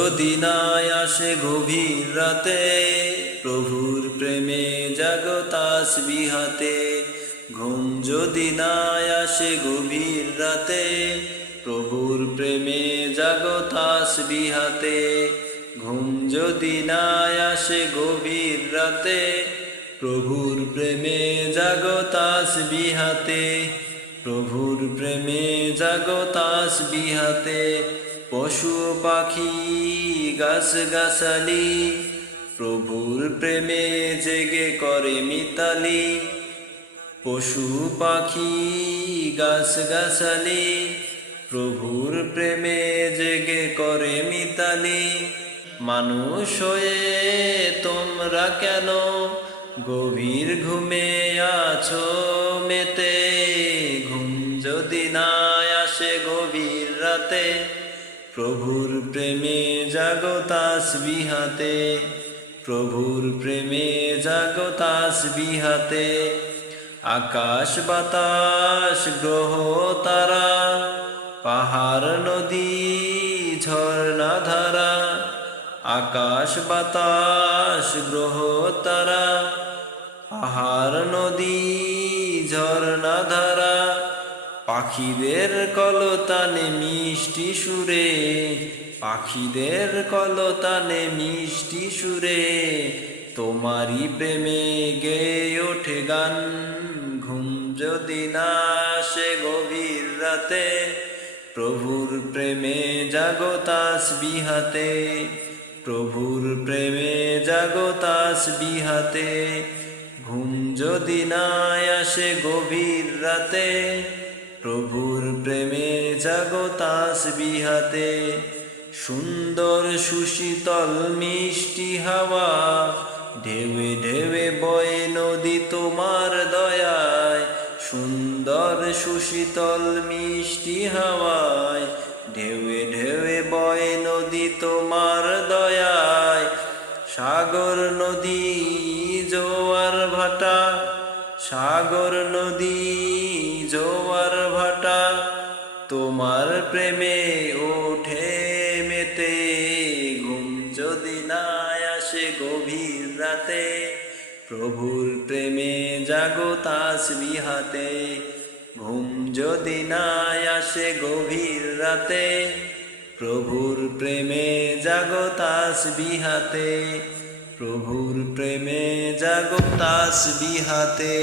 যদি না আসে গভীর রাতে, প্রভুর প্রেমে জাগো তাসবিহাতে। ঘুম যদি না আসে গভীর রাতে, প্রভুর প্রেমে জাগো তাসবিহাতে। ঘুম যদি না আসে গভীর রাতে, প্রভুর প্রেমে জাগো তাসবিহাতে। প্রভুর প্রেমে জাগো তাসবিহাতে। পশু পাখি গাছ গাছালি, প্রভুর প্রেমে জেগে করে মিতালি। পশু পাখি গাছ গাছালি, প্রভুর প্রেমে জেগে করে মিতালি। মানুষ হয়ে তোমরা কেন গভীর ঘুমে আছো মেতে? ঘুম যদি না আসে গভীর রাতে, প্রভুর প্রেমে জাগো তাসবিহাতে। প্রভুর প্রেমে জাগো তাসবিহাতে। আকাশ বাতাস গ্রহ তারা, পাহাড় নদী ঝর্ণা ধারা। আকাশ বাতাস গ্রহ তারা, পাহাড় নদী ঝর্ণা ধারা। পাখিদের কলতানে মিষ্টি সুরে, পাখিদের কলতানে মিষ্টি সুরে, তোমারই প্রেমে গেয়ে ওঠে গান। ঘুম যদি না আসে গভীর রাতে, প্রভুর প্রেমে জাগো তাসবিহাতে। প্রভুর প্রেমে জাগো তাসবিহাতে। ঘুম যদি না আসে গভীর রাতে, প্রভুর প্রেমে জাগো তাসবিহাতে। সুন্দর সুশীতল মিষ্টি হাওয়া, ঢেউে ঢেউে বয়ে নদী তোমার দয়ায়। সুন্দর সুশীতল মিষ্টি হাওয়ায়, ঢেউে ঢেউে বয়ে নদী তোমার দয়ায়। সাগর নদী জোয়ার ভাটা, সাগর নদী জোয়ার ভাটা, তোমার প্রেমে ওঠে মেতে। ঘুম যদি না আসে গভীর রাতে, প্রভুর প্রেমে জাগো তাসবিহাতে। ঘুম যদি না আসে গভীর রাতে, প্রভুর প্রেমে জাগো তাসবিহাতে। প্রভুর প্রেমে জাগো তাসবিহাতে।